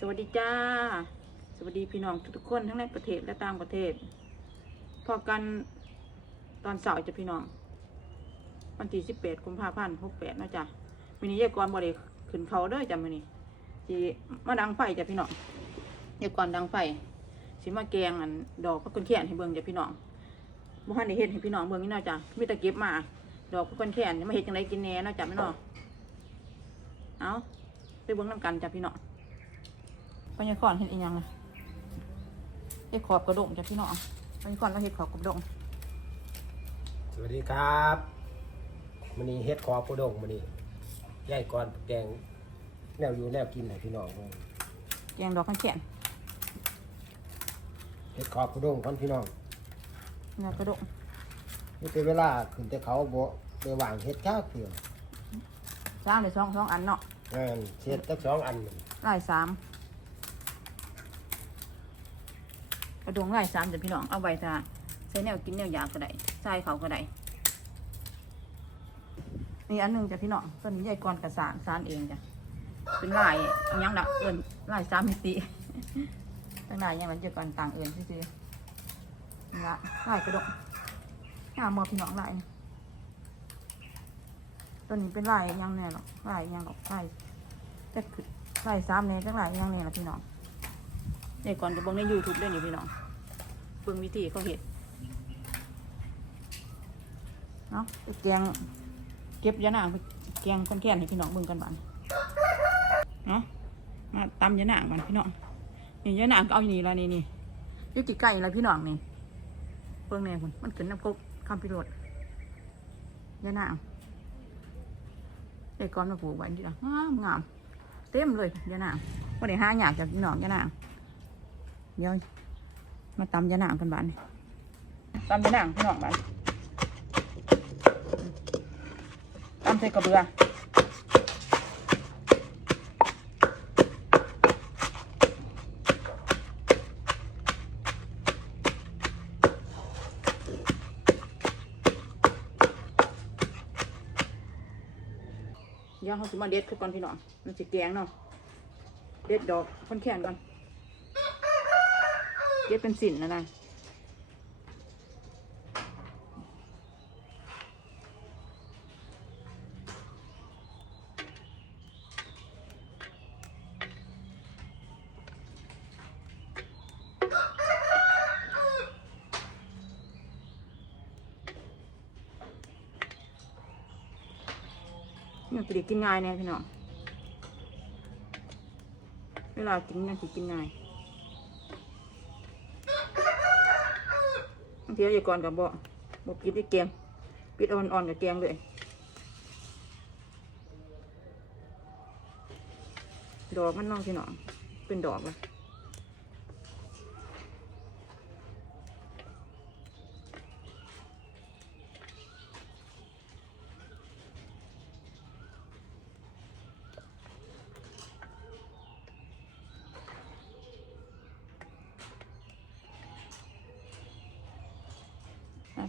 สวัสดีจ้า สวัสดีพี่น้องทุกๆคนทั้งในประเทศและต่างประเทศ พอกันตอนเสาร์จะพี่น้อง วันที่สิบแปดกุมภาพันธ์หกแปดนาะจ้ะมินิยายกรบริขึ้นเขาเด้อจ้ะมินิสิมาดังไฟจ้ะพี่น้องยายกรดังไฟสิมาแกงอันดอกพระกุนแขนให้เบิ่งจ้ะพี่น้องบ่ทันได้เฮ็ดให้พี่น้องเบิ่งนี่เนาะจ้ะมีต่เก็บมา ดอกพระกุนแขนมาเฮ็ดจังไดกินแหน่เนาะจ้ะพี่น้องเอาไปเบิ่งนํกันจ้ะพี่น้อง ปัญญาคอนเห็นอีกยังนะเห็ดขอบกระดงจ้ะพี่น้องปัญญาคอนก็เห็ดขอบกระดงสวัสดีครับมันนี้เฮ็ดคอปูดงมันนี้ย่ายก่อนแกงแนวอยู่แนวกินให้พี่น้องเบิ่งแกงดอกข้างแขนเฮ็ดคอปูดงก่อนพี่น้องเนื้อกระดงนี่เป็นเวลาขึ้นแต่เขาบ่ได้วางเฮ็ดจ้าเถื่อสามเลยสองสองอันเนาะงานเฮ็ดตั้งสองอันมันไล่สาม กระดงไล่สามจ้ะพี่น้องเอาไว้ถ้าใส่แนวกินแนวอยากก็ได้ใส่เขาก็ได้นี่อันหนึงจ้ะพี่น้องต้นใหญ่ก่อนกระสานสานเองจ้ะเป็นลายยังดักเอินลายสามมิติตั้งลายยังมันเจอกันต่างเอินซื่อๆนี่ละลายกระดงงามมอพี่น้องลายตัวนี้เป็นลายยังแน่หรอกลายยังหรอกลายจะคือลายซ้ำเนี่ยจังลายยังแน่หรอพี่น้อง เดี๋ยก่อนจะเบิ่งในยูทูบด้วยนี่พี่น้องเบิ่งวิธีเขาเห็ดเนาะแกงเก็บยะนางไปแกงคนแค้นให้พี่น้องเบิ่งกันบ้านเนาะมาตำยะนางกันพี่น้องนี่ยะนางก็เอาอยู่นี่ละนี่นี่ยี่กี่ไก่ละพี่น้องนี่เบิ่งแน่คุณมันขึ้นน้ำก๊กคำพิโรดยะนางเด็กก่อนมาปลูกไว้ดีละงามงามเต็มเลยยะนางว่าได้ห้าอยากจากหนองยะนาง เดี๋ยวมาตำยะนางกันบ้านตำยะนางพี่น้องบ้านตำใส่กระเบือเดี๋ยวเขาสิมาเด็ดคือก่อนพี่น้องมันสิแกงเนาะเด็ดดอกคนแขนก่อน เด็ดเป็นสินนะนะมันจะได้กินง่ายแน่พี่น้อง เวลากินยังสิกินง่าย เทีเราอย่ก่อนกับบ่บ่ปิดที่แกงปิดอ่อนๆกับแกงเลยดอกมันน้องพี่น้องเป็นดอกเลย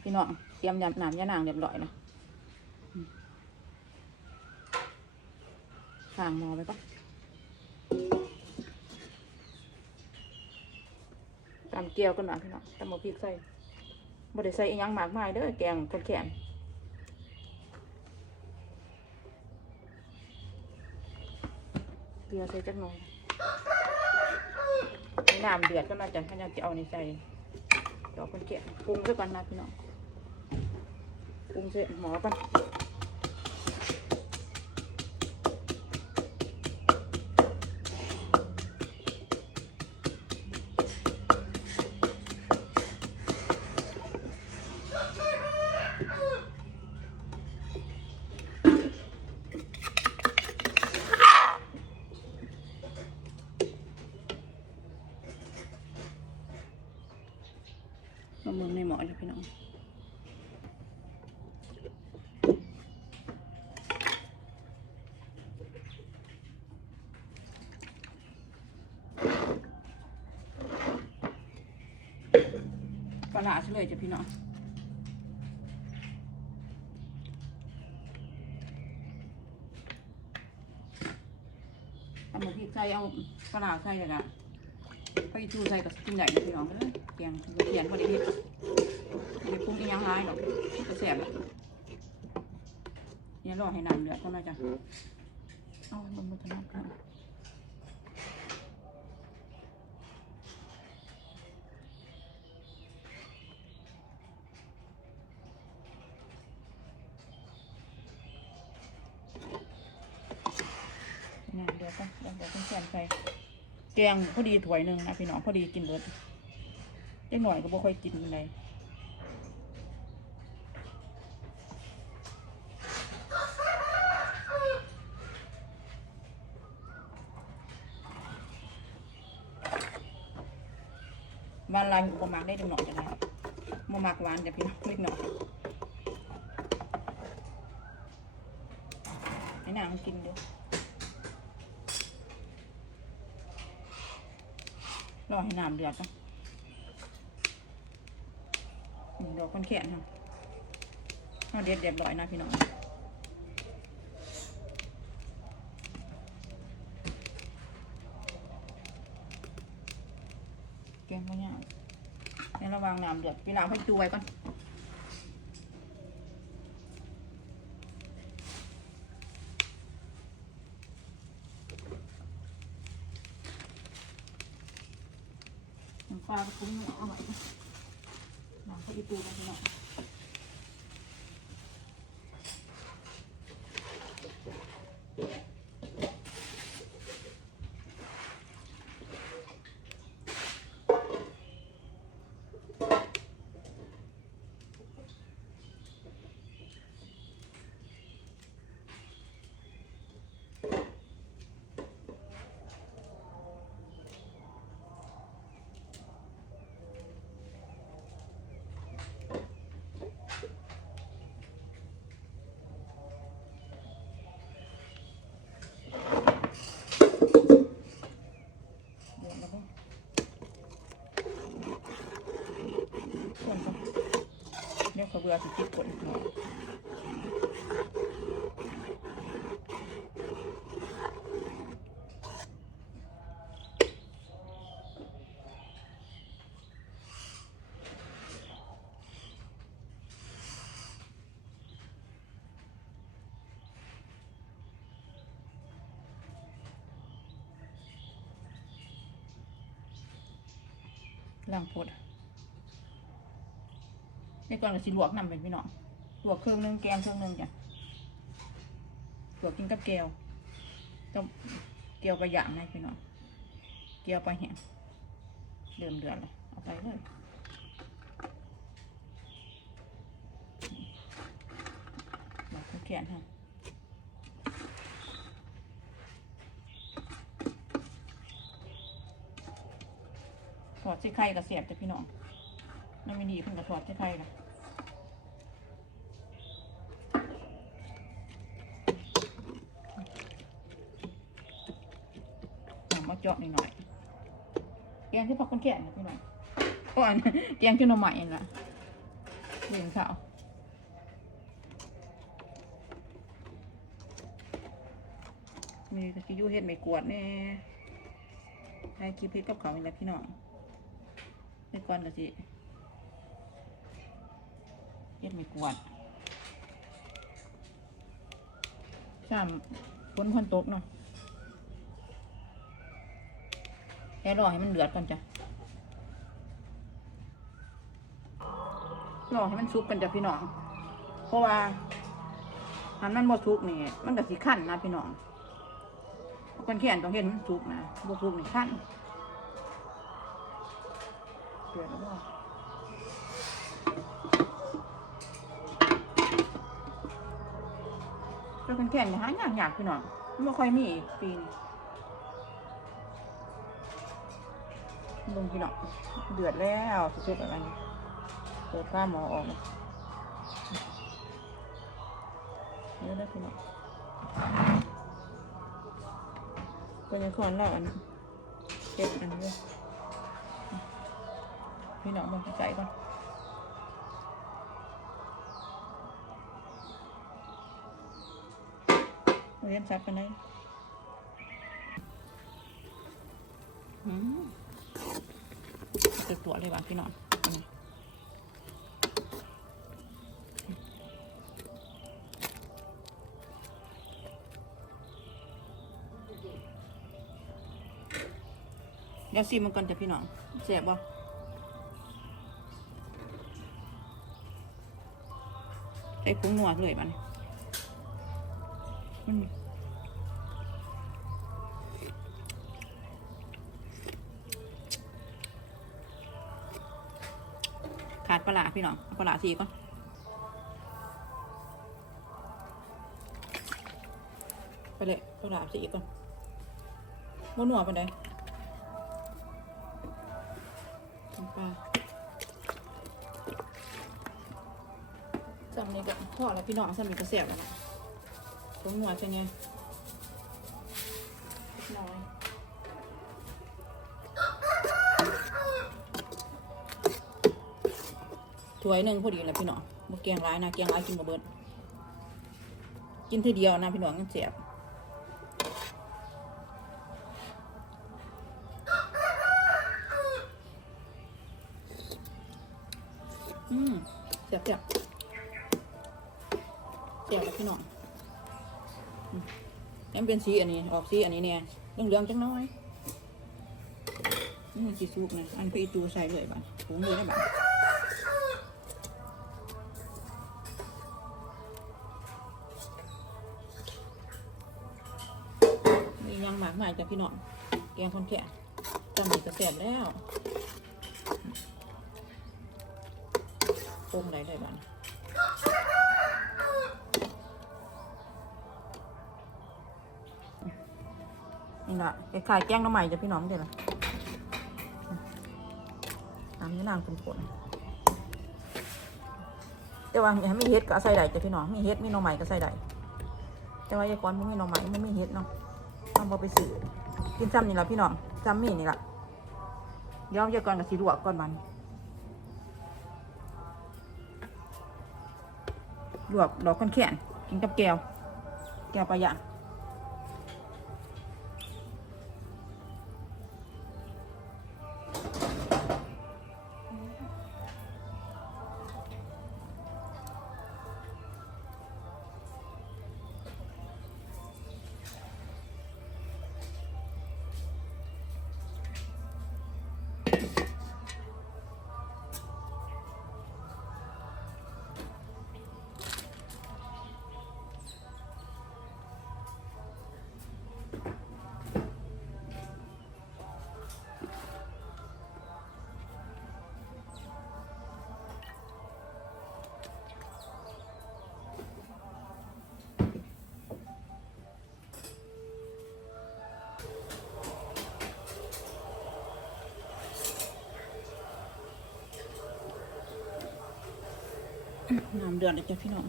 พี่น้องเตรียมยำน้ำยานางเรียบร้อยนะข้างมอไปปะตำเกลียวกันมาพี่น้องตำหมกพริกใส่บ่ได้ใส่อีหยังมากมายเด้อแกงคนแขนเกลือใส่จักหน่อยหน้ำเดือดก็น่าจะให้น้ำจะเอาในใส่ดอกคนแขนปรุงซะก่อนนะพี่น้อง ปรุงเสร็จหมอก่อนมาเมืองในหมอจ้ะพี่น้อง ป ลาร้าเฉลยจ้ะพี่น้องตำหมกพริกใส่เอาปลาร้าใส่เลยนะไปจูใส่กับกินใหญ่เลยพี่น้องเอ้ยเกียงเขียนพอดีเฮ็ดไม่ได้ปรุงอีหยังร้ายหรอกก็แซ่บเนี่ยรอให้น้ำเดือดก่อนนะจ๊ะเอาบนบนถนนกันำเดือดก่อนเดี๋ยวเดี๋ยวต้องแกงใส่ แกงพอดีถ้วยหนึ่งนะพี่น้องพอดีกินเบิดเล็กหน่อยก็บ่ค่อยกินอะไรวานลายบ่มักได้จังหน่อยจังไดบ่มักหวานแต่พี่น้องเล็กหน้อยให้นางมันกินดูรอให้ น้ำเดือดก่อนนี่ดอกคนแขนค่ะเอาเด็ดเรียบร้อยนะพี่น้องแกงบ่ยากในระหว่างน้ำเดือดพี่ล้างให้จูไว้ก่อนำปลากระปุ้งเอาไว้ล้างให้จูไว้พี่น้องเดือดแล้วก็ส่วนก่อน เดี๋ยวเขาเบื่อสิติดกดอีกหน่อยล้างปวด ในก่อนก็สิลวกนำเป็นพี่น้องลวกเครื่องหนึงแกงเครื่องหนึงจ้ะลวกกินกับแก้วต้องแก้วไปอย่างนะพี่น้องแก้วไปแห้งเดิมเดือดเลยเอาไปเลยลวกข้าวแกงค่ะถอดส่ไข่กับเสียบจ้ะพี่น้อง นั่นไม่ดีเพิ่งกระถอดใส่ไข่นะมาเจาะหน่อยแกงที่พักคนแก่นะพี่น้องก่อนแกงขึ้นมใหม่น่ะเลี้ยงสาวมีตะกี้ยูเฮ็ดไม่กวดแน่ให้คลิปเฮ็ดกับเขาวนี่แหละพี่น้องในก่อนก็สิ เฮ็ดไม่กวดสามคนคนตกเนาะแค่รอให้มันเดือดก่อนจ้ะรอให้มันซุกกันจ้ะพี่น้อง เพราะว่าทำนั้นบ่ซุกนี่ มันก็สิขั้นนะพี่น้องคนแขนต้องเห็นมันซุกนะบ่ซุกนี่ขั้นเดือดแล้วบ่ เป็นคนแขนเนี่ยหายากยากพี่น้องไม่ค่อยมีปีนี้ลงพี่น้องเดือดแล้วสุดๆอะไรนี่เปิดฝ้าหมอออกเยเดี๋ยวได้พี่น้องเป็นยังคนแล้วอันเก็บอันด้วยพี่น้องมองไกลๆก่อน เรียนซับกันได้อืมตัวเลยว่ะพี่น้องนี่เดี๋ยวซีมันก่อนจ้ะพี่น้องแสบบ่ใส่ผงหนัวเลยมัน ขาดปลาพี่น้องปลาร้าสีก่อนไปเลยปลาร้าสีก่อนมันนัวไปไหนปลาจำนี่ก็พอแล้วพี่น้องจำนี่ก็เสียบแล้วนะ ผงนัวใช่ไงน้อยถ้วยหนึ่งพอดีเลยพี่น้องมาเกียงร้ายนะเกียงร้ายกินมาเบิด กินทีเดียวนะพี่น้องยังเสียบ เป็นสีอันนี้ ออกสีอันนี้เนี่ยเหลืองๆจังน้อยนี่สีสุกนะอันพี่จูใส่เลยบ้านถุงเลยนะบ้านมียังหมากหมายจากพี่น้องแกงคนแก่จำมันจะเสียบแล้วปรุงได้เลยบ้าง ละไอ้ไข่แกงน้ำใหม่จะพี่น้องเดี๋ยวละน้ำนี่นางเป็นผลแต่ว่าอย่าให้มีเฮ็ดก็ใส่ได้จ้ะพี่น้องมีเฮ็ดมีน่อใหม่ก็ใส่ได้แต่ว่ายายกรมันมีหน่อใหม่มันไม่เฮ็ดเนาะเอาบอไปซื้อกินซ้ำนี่ละพี่น้องซ้ำมีนี่ละเดี๋ยวเยอะก่อนกับสีลวกก่อนมันลวกดอกคนแขนกินกับแก้วแก้วปลาย่า น้ำเดือดเลยจ้ะพี่น้อง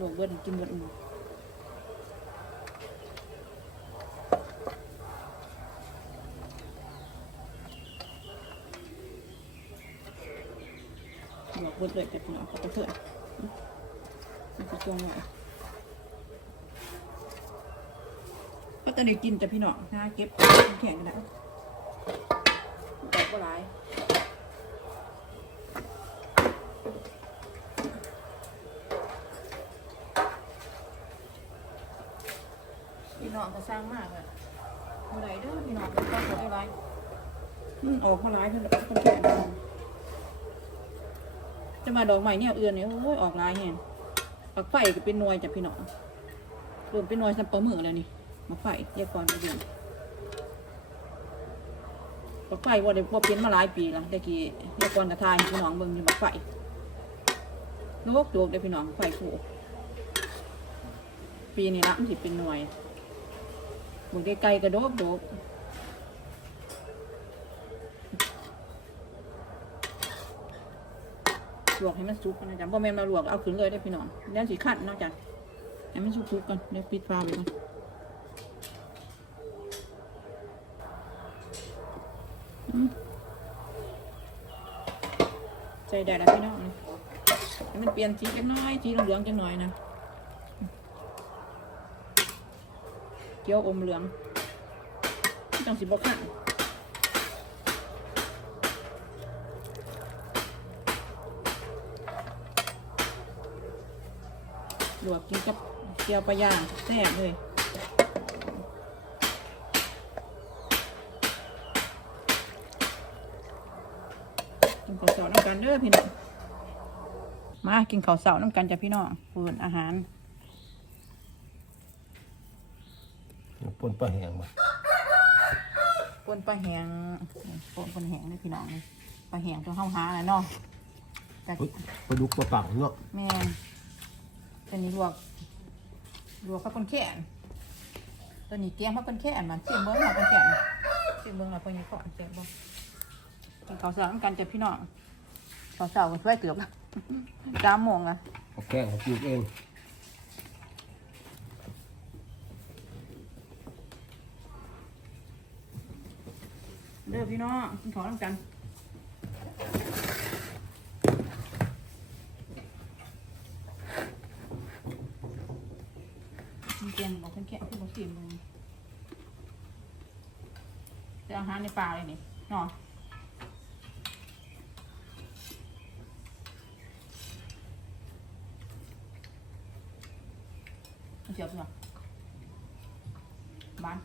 ลวกเบิดกินเบิดหมดลวกเบิดเลยจ้ะพี่น้องก็จะเถื่อนมันจะจงหน่อยก็ตอนนี้กินจ้ะพี่น้องนะเก็บแข็งกันแล้ว ดอกบัวลายพี่น้องก็สร้างมากอะเมื่อไรเด้อพี่น้องก็ต้องได้ไรอืมออกมาหลายเท่าไหร่ก็แก่จะ มาดอกใหม่เนี่ยเอือนเนี่ยโอ้ยออกลายเห็นปักไฟก็เป็นหนวยจากพี่น้องรวมเป็นหนวยสับปะมือแล้วนี่มาไฟเรียกก่อนไปดูบักไฟว่าได้พอเป็นมาหลายปีแล้วแต่กี้เมื่อก่อนกระทายพี่น้องเบิ่งอยู่บักไฟโลกโดกได้พี่น้องไฟผูกปีนี้ละมันสิเป็นหน่วยบุกได้ไกลกระโดกโดก ลวกให้มันสุกนะจ๊ะบ่แม่นมาลวกเอาขึ้นเลยได้พี่น้องแล้วสีขัดเนาะจ๊ะให้มันสุกๆกันเดี๋ยวปิดฟ้าไปก่อนใจแดดแล้วพี่น้องให้มันเปลี่ยนสีกันน้อยสีเหลืองๆจังหน่อยนะเกี๊ยวอมเหลืองต้องสีบกข้า ลวกกินกับเกี๊ยวปลาย่างแซ่บเลยกินข้าวเสาน้ำกันเด้อพี่น้องมากินข้าวเสาน้ำกันจ้ะพี่น้องฟืนอาหารปนปลาแห้งมาปนปลาแหงปนปลาแหงเลยพี่น้องเลยปลาแหงตัวเฮาหาแหละเนาะแต่ปลาดุกปลาปังเนาะแม่น ตัวนี้ลวกลวกข้าวปนแขนตัวนี้เกี๊ยมข้าวปนแขนมันเสียมเบิ้งข้าวปนแขนเสียมเบิ้งแล้วพอนี้ก็เสียมเบิ้งกินข้าวเสาน้ำกันจ้ะพี่น้องข้าวเสาก็ช่วยเกือบละสามโมงละเอาแกงเขาปลูกเองเด้อพี่น้องกินข้าวน้ำกัน มีเกมบอก เป็นแค่ที่บอกสิมึงจะอาหารในป่าเลยนี่นอนเจียบเนาะบ้าน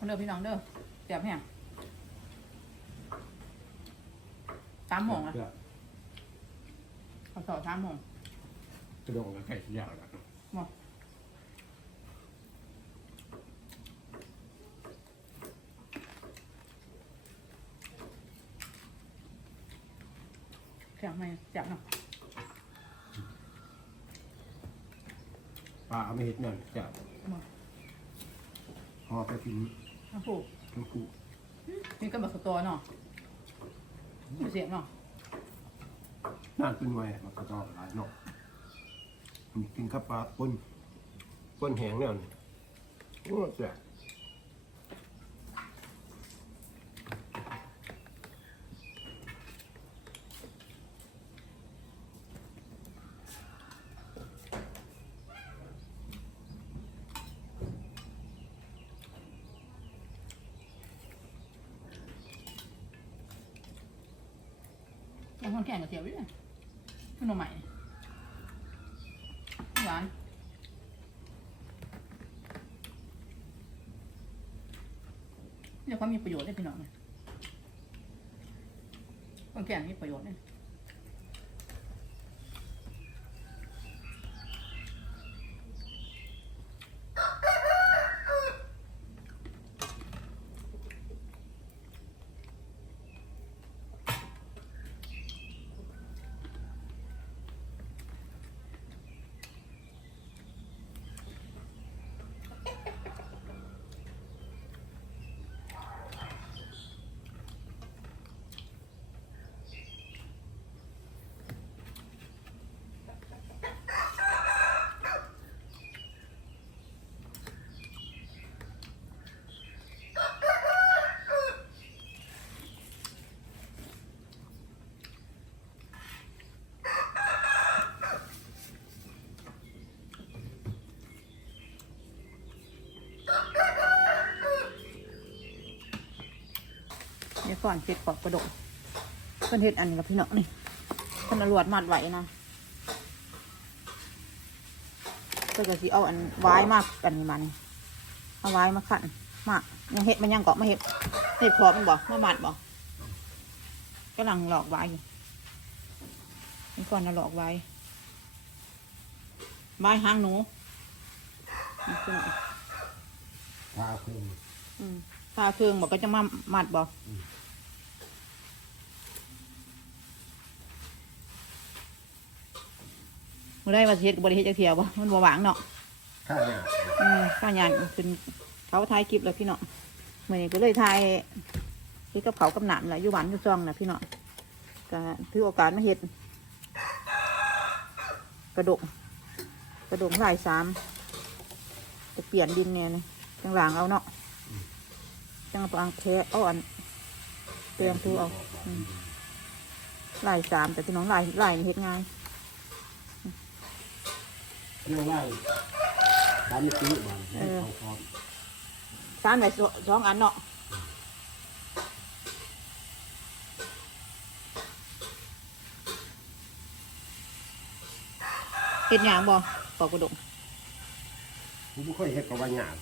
เอาเด้อพี่น้องเด้อเสียบแห้งสามโมงอะเขาสอบสามโมงกระดองกับไก่ชิ้นยาวแล้วบอกเสียบไหมเสียบเนาะปลาเอาไม่เห็ดนั่นจะบอกห่อไปกิน น้ำผูกทั้งคู่มีกระบอกสตอเนาะไม่เสียบเนาะน่านเป็นไว้มันก็ต้องหลายเนาะมันกินข้าวปลาปนปนแห้งแล้วนี่โอ้แซ่บ งคนแข่งกับเสียบอยู่เลยขนมใหม่หวานเดี๋ยวเขามีประโยชน์ได้พี่น้องนะคนแข่งมีประโยชน์เนี่ย เดี๋ยวก่อนเสร็จปอกกระโดกเพิ่นเฮ็ดอันนี้กับพี่น้องนี่เพิ่นเอาลวดมัดไว้นะเพิ่นก็สิเอาอันไว้มากอันนี้มานี่เอาไว้มาขันมายังเฮ็ดมันยังเกาะมาเฮ็ดเฮ็ดพอมันบ่มามัดบ่กำลังหลอกไว้อยู่นี่ก่อนนะหลอกไว้ไว้หางหนูนี่คือ ปลาเพิ่มอืมพาเครื่องบอกก็จะมามัดบอกมื่อได้มาเฮ็ดกับบริเฮ็ดจักเทียวบ่มันบ่หวางเนาะข้าเนี่ย อืมข้าวหยานขึ้นเขาถ่ายคลิปแล้วพี่น้องเมื่อนี้ก็เลยถ่ายเฮ็ดกับเขาวกับหนามแหละอยู่หวานอยู่ซองนะพี่น้องก็ถือโอกาสมาเฮ็ดกระดกกระดกลายสามจะเปลี่ยนดินเนี่ยนะ จังหลางเอาเนาะจังปางแค่เอาอันเตรียมทูเอาอืมลายสามแต่พี่น้องลายลายนี่เฮ็ดง่ายเรื่องไล่ตามมิติบ้านเออเขาพร้อมสามใบสองอันเนาะเฮ็ดหยางบ่ปอกกระดกผมไม่ค่อยเห็ดกับว่าหยาบ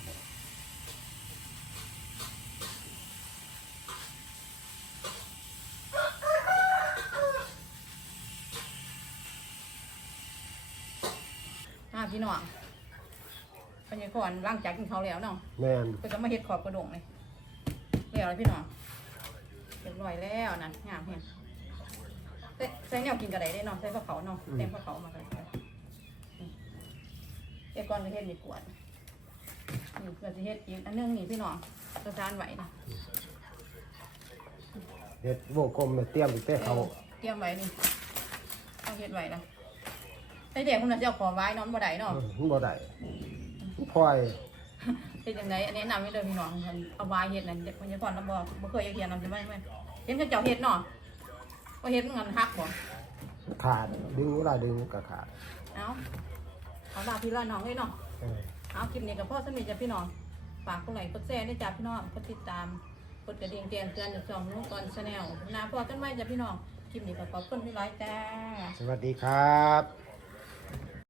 พี่น้องพญาก่อนร่างจากกินเขาวแล้วเนาะแม่นก็จะมาเฮ็ดขอบกระดงเลยแล้วเลยพี่น้องเรียบร้อยแล้วนะงามเพียงใส่ใส่แนวกินกระไดได้เนาะใส่ผ้าเขาวเนาะเต็มผ้าเขาวมากันเฮ็ดก่อนก็เฮ็ดนี่กวดนี่เพื่อจะเฮ็ดอีกอันนึงนี่พี่น้องจะทานไหวนะเห็ดโบกลมเนี่ยเตรียมไปเต้เขาเตรียมไว้นี่ต้องเฮ็ดไว้นะไอ เด็กคนนั้นจะเอาของไว้เนอนบ่ได้เนาะมันบ่ได้พลอยเฮ็ดจังไดอันนี้นำให้เลยพี่น้องมันเอาไว้เฮ็ดนั่นเด็กมันจะก่อนลำบ่บ่เคยเฮ็ดนำจะไม่ไม่เห็นเขาเจ้าเฮ็ดเนาะว่าเฮ็ดมันงันฮักบ่ขาดดึงเวลาดึงก็ขาดเอาเอาลาพี่ละน้องเลยเนาะเออเอาคลิปนี้กับพ่อสมิธจ้ะพี่น้องฝากกดไลค์กดแชร์ด้วยจ้ะพี่น้องกดติดตามกดกระดิ่งแจ้งเตือนจากช่องนุ๊กก่อนชาแนลนาพอกันไว้จ้ะพี่น้องคลิปนี้ก็ขอบคุณพี่ร้อยจ้าสวัสดีครับ